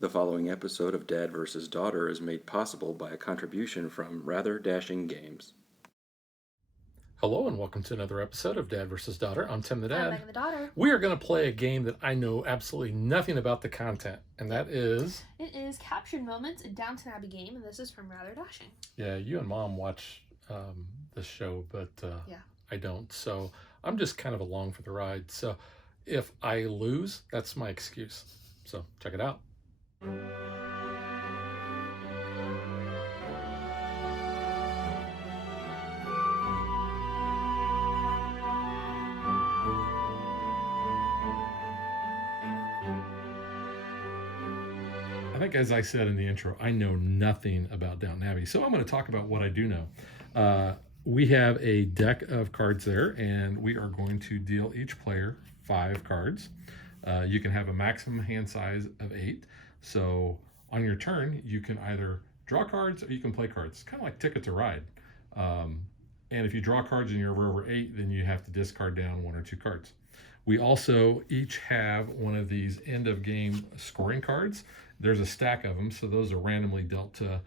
The following episode of Dad vs. Daughter is made possible by a contribution from Rather Dashing Games. Hello and welcome to another episode of Dad vs. Daughter. I'm Tim the Dad. I'm Megan the Daughter. We are going to play a game that I know absolutely nothing about the content, and that is... It is Captured Moments, a Downton Abbey game, and this is from Rather Dashing. Yeah, you and Mom watch the show, but Yeah. I don't, so I'm just kind of along for the ride. So if I lose, that's my excuse. So check it out. I think, as I said in the intro, I know nothing about Downton Abbey, so I'm going to talk about what I do know. We have a deck of cards there, and we are going to deal each player 5 cards. You can have a maximum hand size of 8, so on your turn, you can either draw cards or you can play cards. It's kind of like Ticket to Ride. And if you draw cards and you're over 8, then you have to discard down 1 or 2 cards. We also each have one of these end of game scoring cards. There's a stack of them, so those are randomly dealt to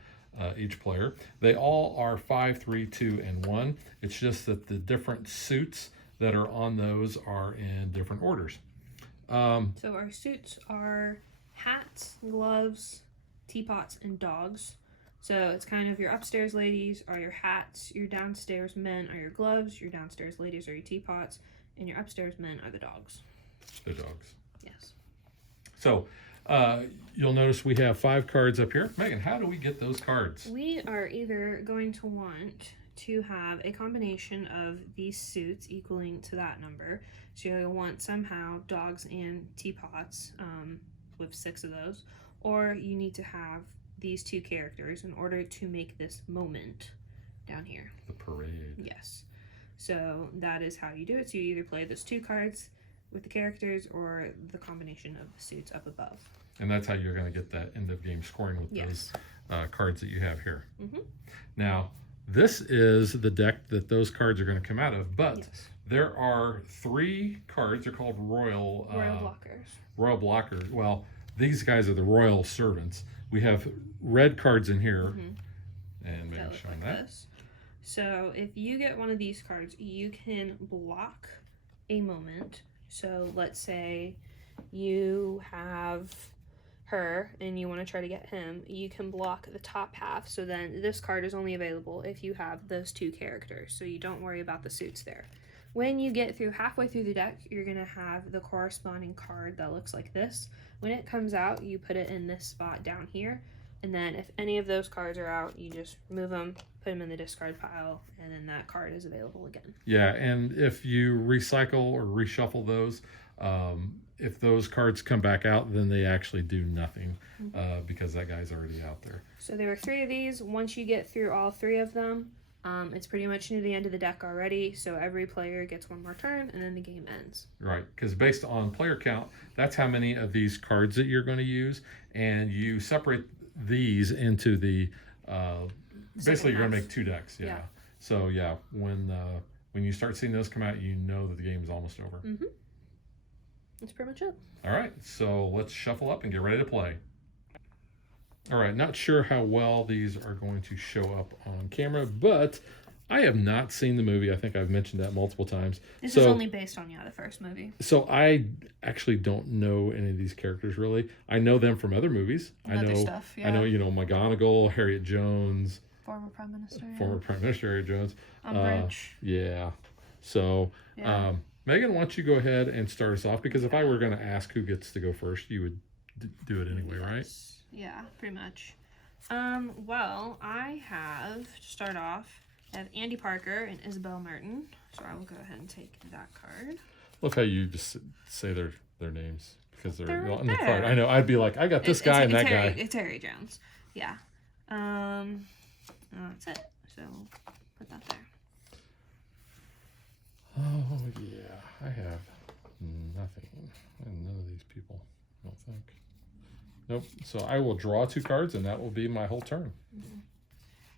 each player. They all are 5, 3, 2, and 1. It's just that the different suits that are on those are in different orders. So our suits are hats, gloves, teapots, and dogs. So it's kind of your upstairs ladies are your hats, your downstairs men are your gloves, your downstairs ladies are your teapots, and your upstairs men are the dogs. The dogs. Yes. So you'll notice we have 5 cards up here. Megan, how do we get those cards? We are either going to want to have a combination of these suits equaling to that number. So you'll want somehow dogs and teapots with 6 of those. Or you need to have these 2 characters in order to make this moment down here. The parade. Yes. So that is how you do it. So you either play those 2 cards with the characters or the combination of the suits up above. And that's how you're going to get that end of game scoring with Yes. those cards that you have here. Mm-hmm. Now, this is the deck that those cards are going to come out of, but Yes. there are 3 cards. They're called Royal Blockers. Royal Blockers. Well, these guys are the Royal Servants. We have red cards in here, and maybe That look showing like that. this. So if you get one of these cards, you can block a moment. So let's say you have her and you want to try to get him. You can block the top half. So then this card is only available if you have those 2 characters. So you don't worry about the suits there. When you get through halfway through the deck, you're going to have the corresponding card that looks like this. When it comes out, you put it in this spot down here. And then if any of those cards are out, you just remove them, put them in the discard pile, and then that card is available again. Yeah, and if you recycle or reshuffle those, if those cards come back out, then they actually do nothing because that guy's already out there. So there are 3 of these. Once you get through all 3 of them, it's pretty much near the end of the deck already. So every player gets 1 more turn, and then the game ends. Right, because based on player count, that's how many of these cards that you're going to use, and you separate these into the basically you're going to make 2 decks. Yeah. So yeah, when you start seeing those come out, you know that the game is almost over. That's pretty much it. All right, so let's shuffle up and get ready to play. All right, not sure how well these are going to show up on camera, but I have not seen the movie. I think I've mentioned that multiple times. This is only based on the first movie. So I actually don't know any of these characters really. I know them from other movies. Other stuff, yeah. I know, McGonagall, Harriet Jones, Former Prime Minister. former Prime Minister Harriet Jones. Umbridge. Yeah. So, Yeah. Megan, why don't you go ahead and start us off? Because if I were going to ask who gets to go first, you would do it anyway, right? Yeah, pretty much. Well, I have, to start off, I have Andy Parker and Isabel Merton. So I will go ahead and take that card. Look how you just say their names because they're Right on the there. card. I know. I'd be like, I got this guy and that guy. It's Harry Jones. Yeah. That's it. So put that there. Oh, yeah. I have nothing. I have none of these people, I don't think. Nope. So I will draw 2 cards, and that will be my whole turn.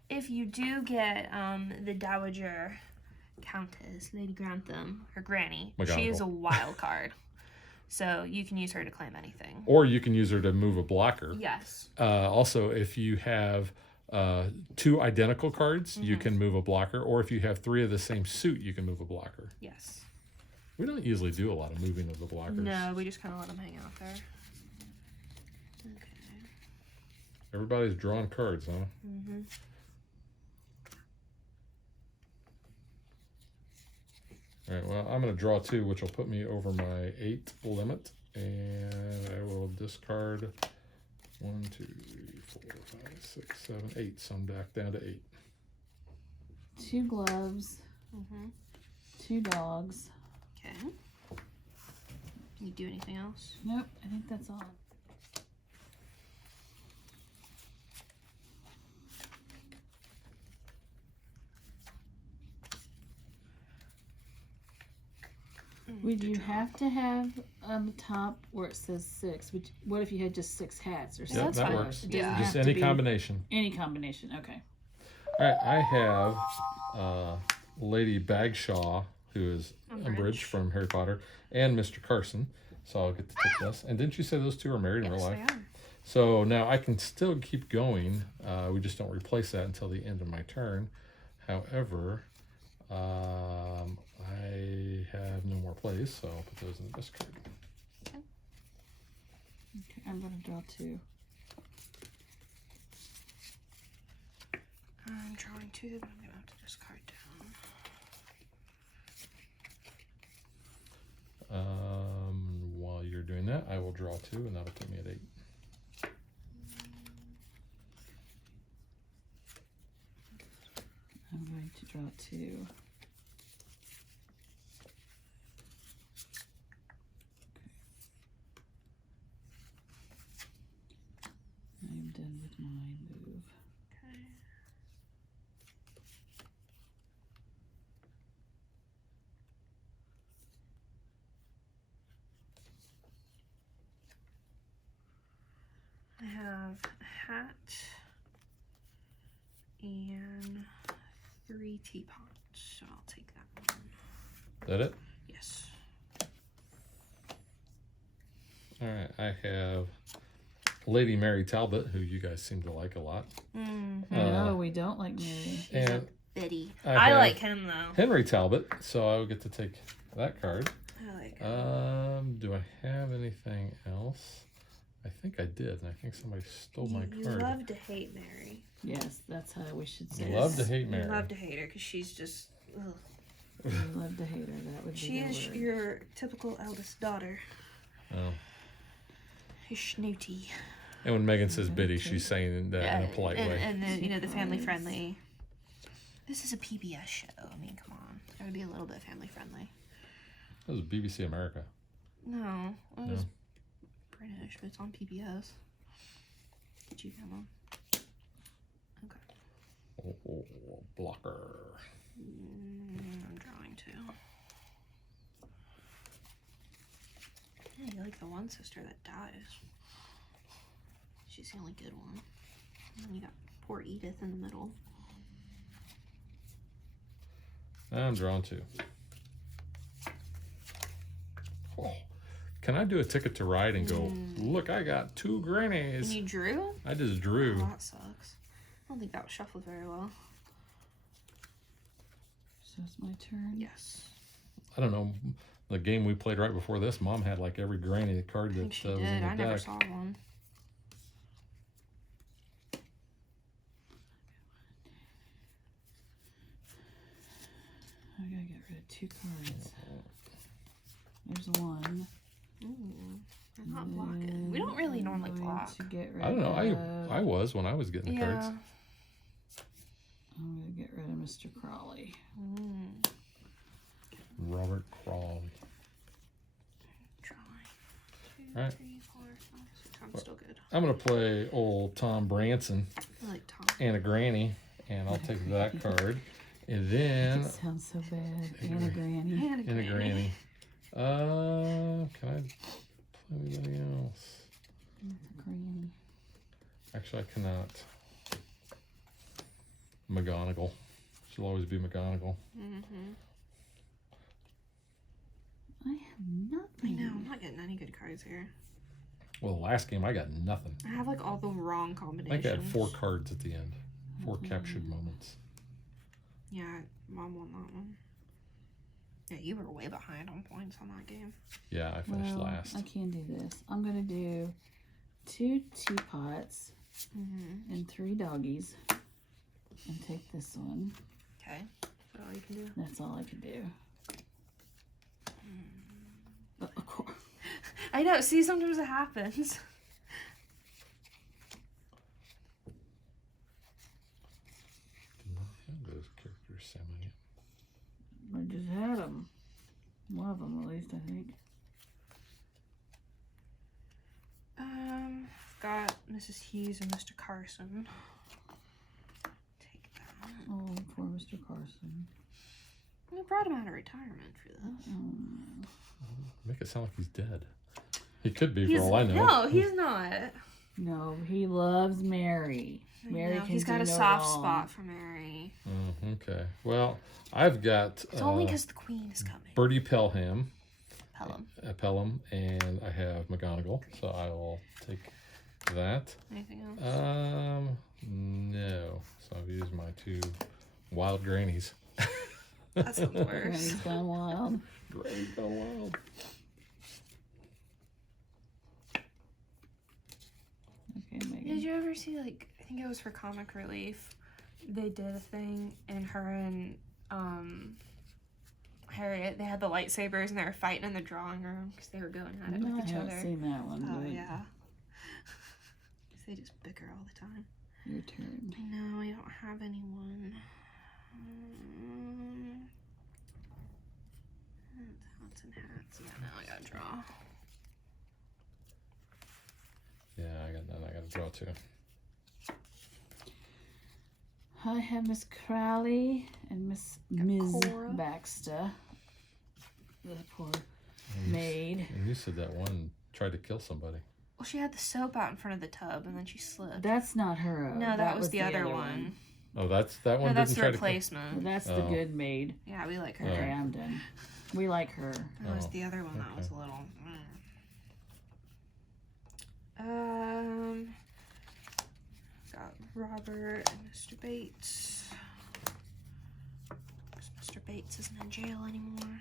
If you do get the Dowager Countess, Lady Grantham, her granny, she is McGonagall. a wild card. So you can use her to claim anything. Or you can use her to move a blocker. Yes. Also, if you have 2 identical cards, you can move a blocker. Or if you have 3 of the same suit, you can move a blocker. Yes. We don't usually do a lot of moving of the blockers. No, we just kind of let them hang out there. Okay. Everybody's drawing cards, huh? Mm-hmm. All right, well, I'm going to draw 2, which will put me over my 8 limit. And I will discard 1, 2, 3, 4, 5, 6, 7, 8. So I'm back down to 8. 2 gloves. 2 dogs. Okay. Can you do anything else? Nope, I think that's all. Would you have to have on the top where it says 6? What if you had just 6 hats or Yep, something? that's that fine. works. It doesn't Yeah. have Just to any be combination. Any combination, okay. All right, I have Lady Bagshaw, who is Umbridge from Harry Potter, and Mr. Carson. So I'll get to take this. And didn't you say those 2 are married in Yes, real they life? are. So now I can still keep going. We just don't replace that until the end of my turn. However, I have no more plays, so I'll put those in the discard. Okay, I'm going to draw 2. I'm drawing 2, but I'm going to have to discard down. While you're doing that, I will draw 2, and that'll put me at 8. I'm going to draw 2. I am done with my move. Okay. I have a hat and 3 teapots, so I'll take that one. Is that it? Yes. All right, I have Lady Mary Talbot, who you guys seem to like a lot. No, we don't like Mary. And Biddy. I I have like him though. Henry Talbot, so I will get to take that card. I like him. Do I have anything else? I think I did, and I think somebody stole my You card. love to hate Mary. Yes, that's how we should say Love it. to hate Mary. You love to hate her because she's just. Ugh. We love to hate her. That would be She the is word. your typical eldest daughter. Oh. Who's snooty. And when Megan says Biddy, she's saying that in a polite way. And then, you know, the family friendly. This is a PBS show. I mean, come on. It's got to be a little bit family friendly. That was BBC America. No. It was British, but it's on PBS. Did you come on? Okay. Oh, blocker. I'm drawing 2. Yeah, you like the one sister that dies. She's the only good one. And then you got poor Edith in the middle. I'm drawing 2. Oh. Can I do a Ticket to Ride and go, look, I got 2 And grannies? you drew? I just drew. Oh, that sucks. I don't think that was shuffled very well. So it's my turn. Yes. I don't know. The game we played right before this, Mom had like every granny card I that think she was did. in the I never deck. saw one. I gotta get rid of 2 cards. There's 1. Ooh, I'm not blocking. We don't really normally I'm going block. to get rid I don't know. of- I was when I was getting the cards. I'm gonna get rid of Mr. Crawley. Robert Crawl. Drawing. 2, All right. 3, 4, 5, 6. I'm still good. I'm gonna play old Tom Branson I like Tom. and a granny, and I'll take that card. And then That sounds so bad. And a granny. and a granny. Can I play anybody else? A granny. Actually, I cannot. McGonagall. She'll always be McGonagall. I have I nothing. know, I'm not getting any good cards here. Well, the last game I got nothing. I have like all the wrong I combinations. think I had 4 cards at the end. 4 captured moments. Yeah, Mom won that one. Yeah, you were way behind on points on that game. Yeah, I finished Well, last. I can do this. I'm gonna do 2 teapots and 3 doggies, and take this one. Okay, that's all you can do. That's all I can do. Of course. I know. See, sometimes it happens. Did not have those characters semi. I just had them. One of them, at least, I think. Got Mrs. Hughes and Mr. Carson. Take that. Oh, poor Mr. Carson. We brought him out of retirement for this. Make it sound like he's dead. He could be He's, for all I know. no, he's not. No, he loves Mary. Mary No, can he's got do a no soft wrong. spot for Mary. Okay. Well, I've got It's only because the queen is coming. Bertie Pelham, Pelham. and I have McGonagall, so I will take that. Anything else? No. So I've used my 2 wild grannies. That's the worst. Granny's gone wild. Granny's gone wild. Okay, Megan. Did you ever see, like, I think it was for Comic Relief, they did a thing, and her and Harriet, they had the lightsabers and they were fighting in the drawing room because they were going at it No, with I each haven't other. seen that one. Oh but yeah. They just bicker all the time. Your turn. I know, I don't have anyone. Hats and hats. Yeah, now I gotta draw. Yeah, I got none. I got to draw 2. I have Miss Crowley and Ms. Cora. Baxter. The poor maid. And you said that one tried to kill somebody. Well, she had the soap out in front of the tub and then she slipped. That's not her. No, that was the other one. Oh, that one No, that's didn't the try replacement. That's the Oh. good maid. Yeah, we like her. Okay, I'm done. We like her. That was Oh, the other one that was a okay. little. Got Robert and Mr. Bates. Mr. Bates isn't in jail anymore.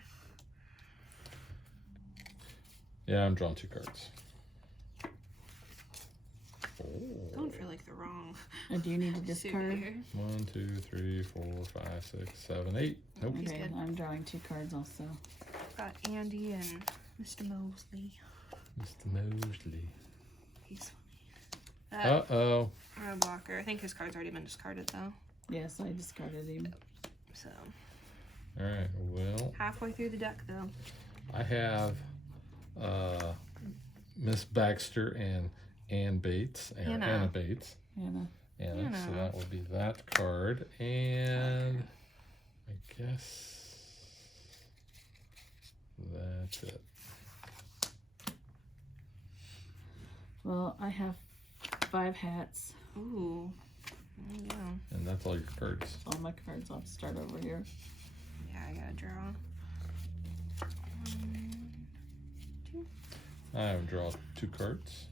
Yeah, I'm drawing 2 cards. Oh. Going for like the wrong. And do you need to suit discard? here. 1, 2, 3, 4, 5, 6, 7, 8. Nope. He's Okay, good. I'm drawing 2 cards also. Got Andy and Mr. Mosley. Mr. Mosley. He's funny. Uh-oh. Our blocker. I think his card's already been discarded though. Yes, I discarded him. So Alright, well, halfway through the deck though. I have Miss Baxter and Ann Bates. Anna. Anna Bates. Anna. Anna. So Anna. that will be that card. And I guess that's it. Well, I have 5 hats. Ooh. There you go. And that's all your cards. All my cards. I'll start over here. Yeah, I gotta draw. I have drawn 2 cards.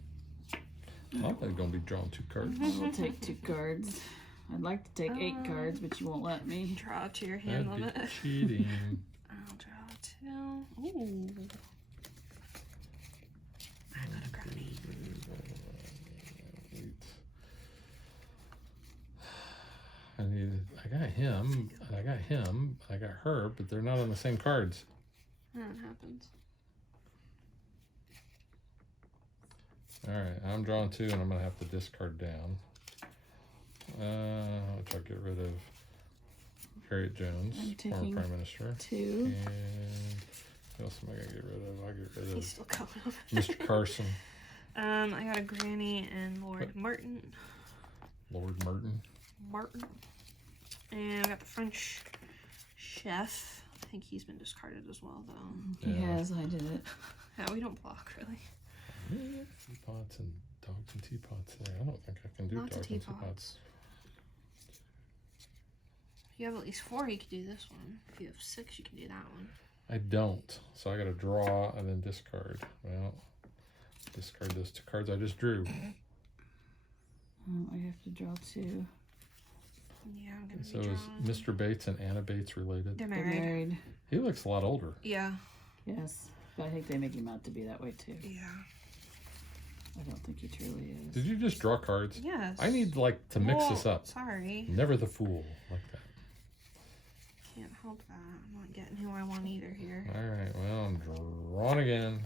I'm going to be drawing 2 cards. I will take 2 cards. I'd like to take 8 cards, but you won't let me. Draw to your hand That'd limit. be cheating. I'll draw 2. Ooh. I got a granny. I got him, and I got him, I got her, but they're not on the same cards. That happens. Alright, I'm drawing 2 and I'm going to have to discard down. I'll try to get rid of Harriet Jones, I'm former taking Prime Minister. 2. And who else am I going to get rid of? I'll get rid He's of still coming up. Mr. Carson, I got a granny and Lord Martin. Lord Merton. And I got the French chef. I think he's been discarded as well, though. He Yeah. has. I did it. Yeah, we don't block really. Teapots and dogs and teapots there. I don't think I can do Lots of dogs and teapots. teapots. If you have at least 4, you could do this one. If you have 6, you can do that one. I don't. So I got to draw and then discard. Well, discard those 2 cards I just drew. I have to draw 2. Yeah, I'm gonna So be is drawing. Mr. Bates and Anna Bates related? They're They're married. married. He looks a lot older. Yeah. Yes. But I think they make him out to be that way too. Yeah. I don't think he truly is. Did you just draw cards? Yes. I need like to mix this Whoa, up. Sorry. Never the fool like that. Can't help that. I'm not getting who I want either here. All right. Well, I'm drawing again.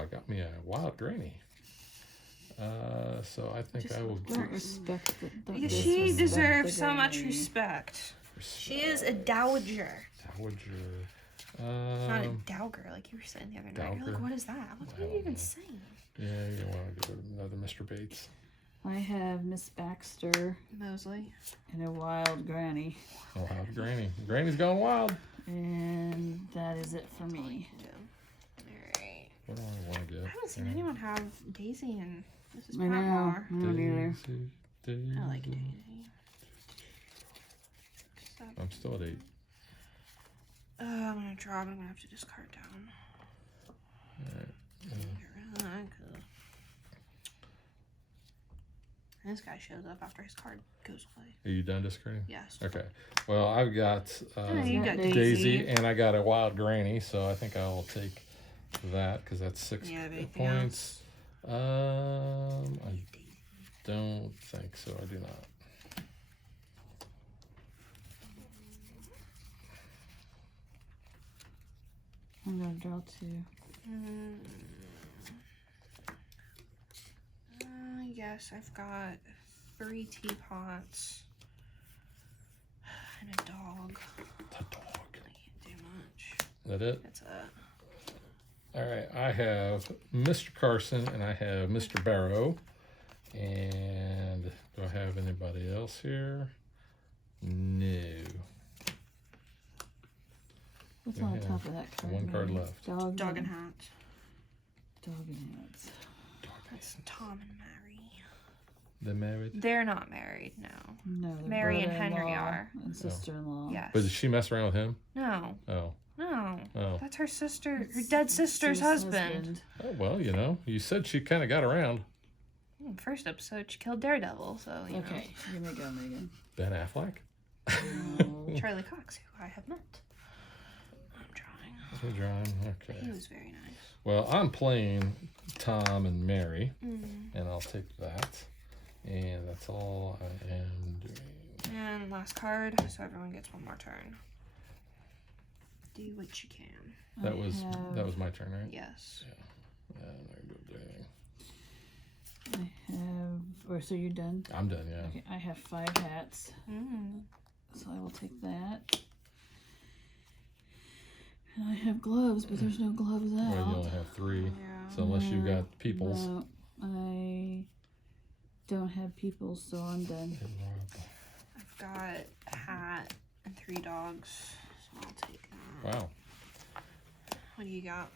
I got me a wild granny. So I think Just I will. Don't respect the. Don't Because she disrespect deserves the so much granny. respect. She is a dowager. Dowager. Not a dowger, like you were saying the other night. You're Dowger? like, what is that? I'm like, what are you even saying? Yeah, you want to get another Mr. Bates. I have Miss Baxter Mosley. and a wild granny, Oh, wild granny. Granny's gone wild. and that is it for me. Alright. What do I want to get? I haven't seen anyone have Daisy and Mrs. I know. Patmore. I don't either. Daisy. I like Daisy. I'm still at 8. I'm gonna draw, but I'm gonna have to discard down. And this guy shows up after his card goes away. Are you done discarding? Yes. Okay. Well, I've got You got Daisy. Daisy, and I got a wild granny, so I think I'll take that because that's 6 Yeah, but anything points. I don't think so. I do not. I'm gonna draw 2. Yes, I've got 3 teapots and a dog. The dog. I can't do much. Is that it? That's it. All right. I have Mr. Carson and I have Mr. Barrow. And do I have anybody else here? No. What's We on the have top of that card? 1 card Mary? left. Dog and hat. Dog and hats. That's Tom and Mary. They're married. They're not married, no. No, they're Mary and Henry brother-in-law are. and sister-in-law. Yes. But did she mess around with him? No. Oh. No. Oh. That's her sister, her It's dead sister's Sue's husband. Oh, well, you said she kind of got around. First episode, she killed Daredevil, so, you Okay, here we go, Megan. Ben Affleck? No. know. Charlie Cox, who I have met. I'm drawing. You're drawing. He Okay. was very nice. Well, I'm playing Tom and Mary, Mm. and I'll take that. And that's all I am doing. And last card, so everyone gets one more turn. Do what you can. That I was my turn, right? Yes. Yeah, I'm not gonna do anything. I have. Or so you're done? I'm done. Yeah. Okay, I have 5 hats, Mm. so I will take that. And I have gloves, but there's no gloves Well, you out. only have 3, Yeah. so unless you got peoples. No, I don't have people, so I'm done. I've got a hat and 3 dogs, so I'll take that. Wow. What do you got?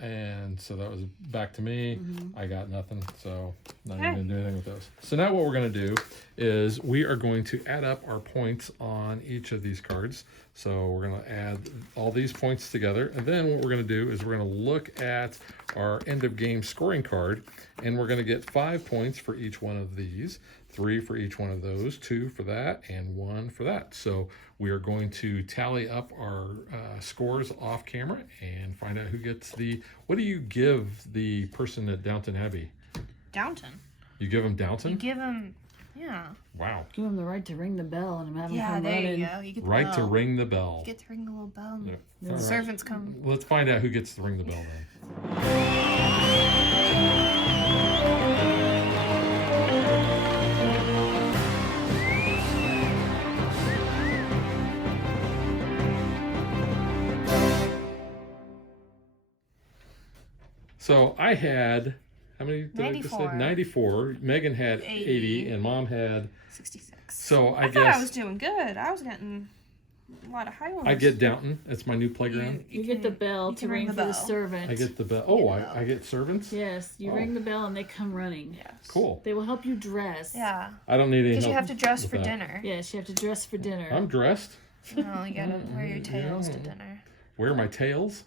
And so that was back to me. I got nothing, so not Okay. even gonna do anything with those. So now what we're gonna do is we are going to add up our points on each of these cards. So we're gonna add all these points together, and then what we're gonna do is we're gonna look at our end of game scoring card, and we're gonna get 5 points for each one of these, 3 for each one of those, 2 for that, and 1 for that. So we are going to tally up our scores off camera and find out who gets the. What do you give the person at Downton Abbey? Downton. You give them You Downton? give him, yeah. Wow. Give them the right to ring the bell and have them Yeah, come there running. you go. You get the Right to bell. ring the bell. You get to ring the little bell. And Yeah. the All right. servants come. Let's find out who gets to ring the bell then. So I had, how many did I just say? 94. 94. Megan had 80 and Mom had, 66. so I I thought I guess was doing good. I was getting a lot of high ones. I get Downton. It's my new playground. You get the bell you to can ring ring the for the bell. servant. I get the bell. Oh, the bell. I get servants? Yes, you Oh. ring the bell and they come running. Yes. Cool. They will help you dress. Yeah. I don't need any Because help you have to dress with for that. dinner. Yes, you have to dress for dinner. I'm dressed. Oh, you gotta wear your tails to dinner. Wear my tails?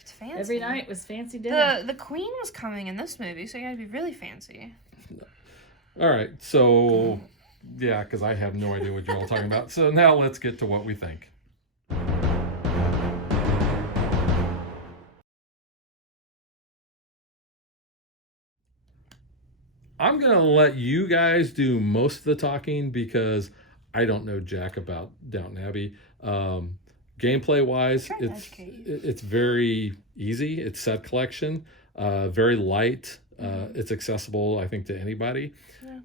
It's fancy. Every night was fancy dinner. The queen was coming in this movie, so you gotta be really fancy. All right, so yeah, because I have no idea what you're all talking about. So now let's get to what we think. I'm going to let you guys do most of the talking because I don't know jack about Downton Abbey. Gameplay wise, Try to educate you. it's very easy. It's set collection, very light. It's accessible, I think, to anybody.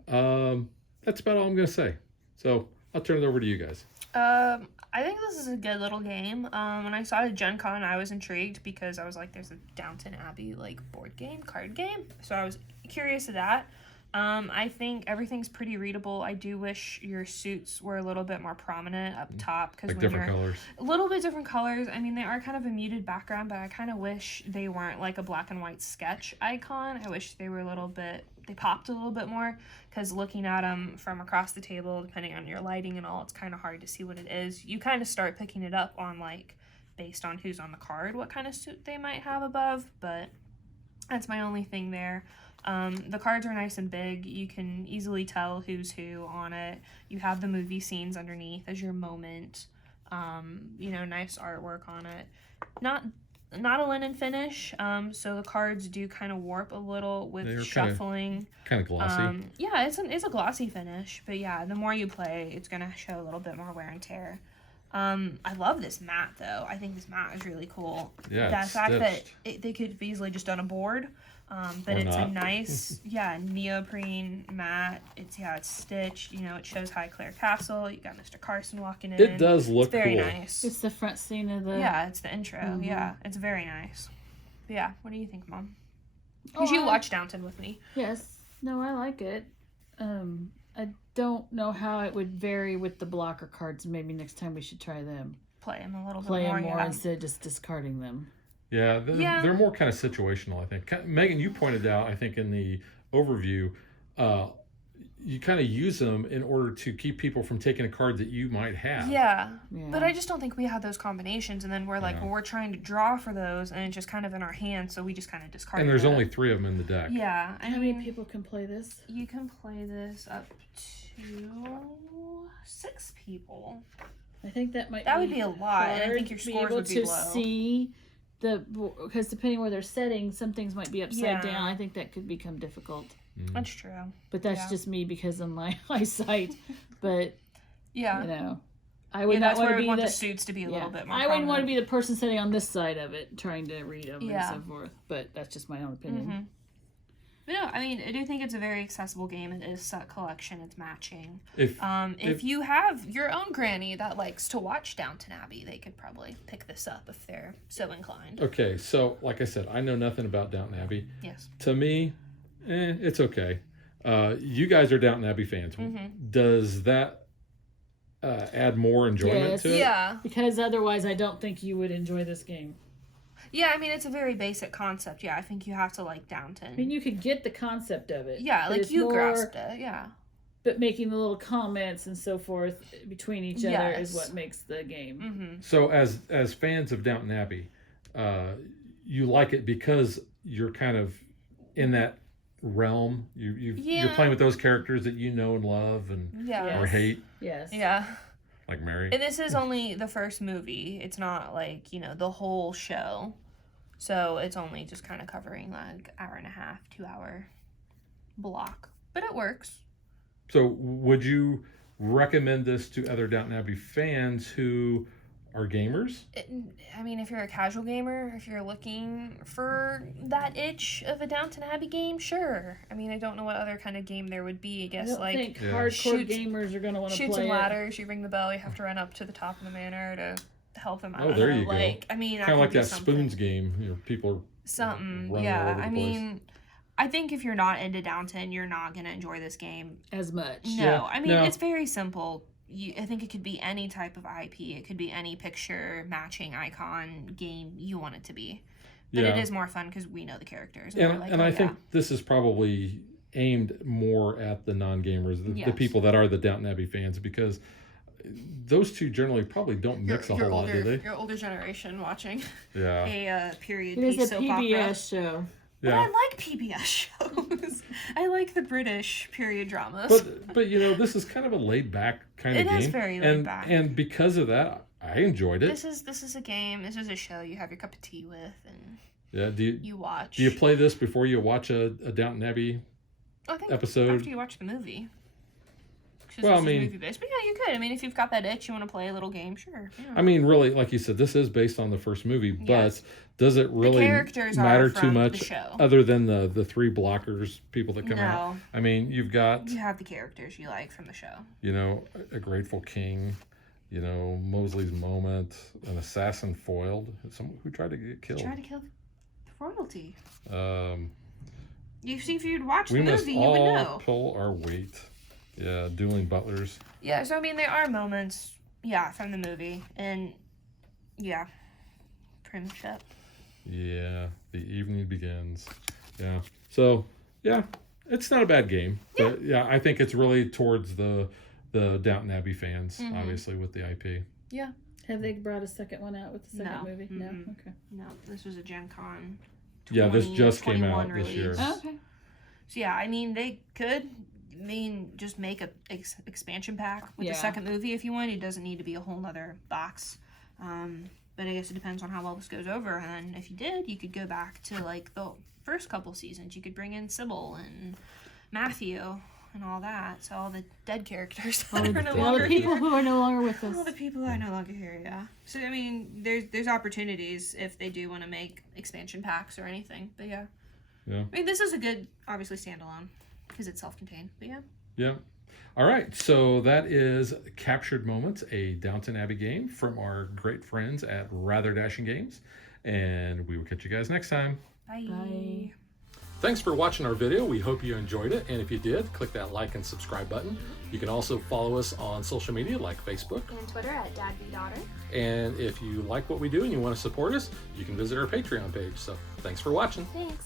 Yeah. That's about all I'm going to say. So I'll turn it over to you guys. I think this is a good little game. When I saw it at Gen Con, I was intrigued because I was like, there's a Downton Abbey like board game, card game. So I was curious of that. I think everything's pretty readable. I do wish your suits were a little bit more prominent up top because Like when different you're colors. a little bit different colors. I mean, they are kind of a muted background, but I kind of wish they weren't like a black and white sketch icon. I wish they were they popped a little bit more because looking at them from across the table, depending on your lighting and all, it's kind of hard to see what it is. You kind of start picking it up on like, based on who's on the card, what kind of suit they might have above, but that's my only thing there. The cards are nice and big. You can easily tell who's who on it. You have the movie scenes underneath as your moment. Nice artwork on it. Not a linen finish, so the cards do kind of warp a little with They're shuffling. Kind of glossy. Yeah, it's a glossy finish, but yeah, the more you play, it's gonna show a little bit more wear and tear. I love this mat though. I think this mat is really cool. Yeah, The it's fact stitched. that they could have easily just done a board, but Or it's a not. nice, neoprene mat. It's stitched. It shows Highclere Castle. You got Mr. Carson walking in. It does look It's very cool. nice. It's the front scene of the. Yeah, it's the intro. Yeah, it's very nice. But yeah, what do you think, Mom? Because you watched Downton with me. Yes. No, I like it. I don't know how it would vary with the blocker cards. Maybe next time we should try them. Play them a little Play bit more. them more Yeah. instead of just discarding them. Yeah, Yeah. they're more kind of situational, I think. Megan, you pointed out, I think, in the overview, you kind of use them in order to keep people from taking a card that you might have. Yeah. Yeah. But I just don't think we had those combinations, and then we're like, Yeah. well, we're trying to draw for those, and it's just kind of in our hands, so we just kind of discard And there's it. only 3 of them in the deck. Yeah, I How many mean, people can play this? you can play this up to 6 people. I think that might. That would be a lot, and I hard think your to be scores able would be to low. see because depending where they're setting, some things might be upside Yeah. down. I think that could become difficult. That's true. But that's Yeah. just me because of my eyesight. But Yeah. I would That's not where want to we be want the the suits to be a little bit more. I wouldn't want to prominent. be the person sitting on this side of it trying to read them Yeah. and so forth. But that's just my own opinion. Mhm. But no, I mean, I do think it's a very accessible game. It is set collection. It's matching. If you have your own granny that likes to watch Downton Abbey, they could probably pick this up if they're so inclined. Okay, so like I said, I know nothing about Downton Abbey. Yes. To me, it's okay. You guys are Downton Abbey fans. Mm-hmm. Does that add more enjoyment Yes. to it? Yeah. Because otherwise, I don't think you would enjoy this game. Yeah, I mean, it's a very basic concept. Yeah, I think you have to like Downton. I mean, you could get the concept of it. Yeah, but like it's you more- grasped it. Yeah. But making the little comments and so forth between each other is Yes. what makes the game. Mm-hmm. So as fans of Downton Abbey, you like it because you're kind of in that realm. You're Yeah. playing with those characters that you know and love and Yeah. or hate, Yes. Yeah. like Mary. And this is only the first movie. It's not like, the whole show. So it's only just kind of covering like hour and a half, 2 hour block. But it works. So would you recommend this to other Downton Abbey fans who are gamers? I mean, if you're a casual gamer, if you're looking for that itch of a Downton Abbey game, sure. I mean, I don't know what other kind of game there would be. I I guess don't like think Yeah. hardcore Shoots- gamers are going to want to shoots play and it. ladders. You ring the bell. You have to run up to the top of the manor to help them out. Oh, there I don't you know, go. Like, I mean, Kind of like that something. Spoons game. People are Something, running all yeah. over the I place. mean, I think if you're not into Downton, you're not gonna enjoy this game. as much. No, Yeah, I mean no. it's very simple. I think it could be any type of IP. It could be any picture matching icon game you want it to be. But Yeah. it is more fun because we know the characters. And, we're like, and oh, I yeah. think this is probably aimed more at the non-gamers, the Yes. people that are the Downton Abbey fans, because those two generally probably don't mix a whole lot, do they? Your older generation watching Yeah. a period It is piece a soap PBS opera. show. But Yeah. I like PBS shows. I like the British period dramas. But you know, this is kind of a laid back kind of It game. is very laid back. And because of that, I enjoyed it. This is a game. This is a show you have your cup of tea with and Yeah. you watch. Do you play this before you watch a Downton Abbey I think episode? after you watch the movie. 'Cause Well, this I is mean- movie-based. But yeah, you could. I mean, if you've got that itch, you want to play a little game, sure. Yeah. I mean, really, like you said, this is based on the first movie, but Yes. does it really characters are matter too from the much show. other than the three blockers, people that come out? No. I mean, you've got, You have the characters you like from the show. you know, a Grateful King, you know, Mosley's Moment, an assassin foiled, someone who tried to get killed. Try to kill the royalty. You see, if you'd watch We the must movie, you would all know. pull our weight. Yeah, dueling butlers. Yeah, so I mean, there are moments, yeah, from the movie, and yeah, Primship. Yeah, the evening begins. Yeah. So, yeah, it's not a bad game. But yeah, I think it's really towards the Downton Abbey fans, obviously, with the IP. Yeah. Have they brought a second one out with the second No. movie? No. Mm-mm. Okay. No, this was a Gen Con. Yeah, this just came out 21 this year. release. Oh, okay. So yeah, I mean, they could just make a expansion pack with Yeah. the second movie if you want. It doesn't need to be a whole nother box. But I guess it depends on how well this goes over. And if you did, you could go back to like the first couple seasons. You could bring in Sybil and Matthew and all that. So all the dead characters that are no All longer the people here. who are no longer with All us. the people that are no longer here, yeah. So I mean, there's opportunities if they do want to make expansion packs or anything. But yeah. Yeah. I mean, this is a good, obviously standalone because it's self-contained. But yeah. Yeah. All right. So that is Captured Moments, a Downton Abbey game from our great friends at Rather Dashing Games. And we will catch you guys next time. Bye. Bye. Thanks for watching our video. We hope you enjoyed it. And if you did, click that like and subscribe button. You can also follow us on social media like Facebook. And Twitter at DadBeDaughter. And if you like what we do and you want to support us, you can visit our Patreon page. So thanks for watching. Thanks.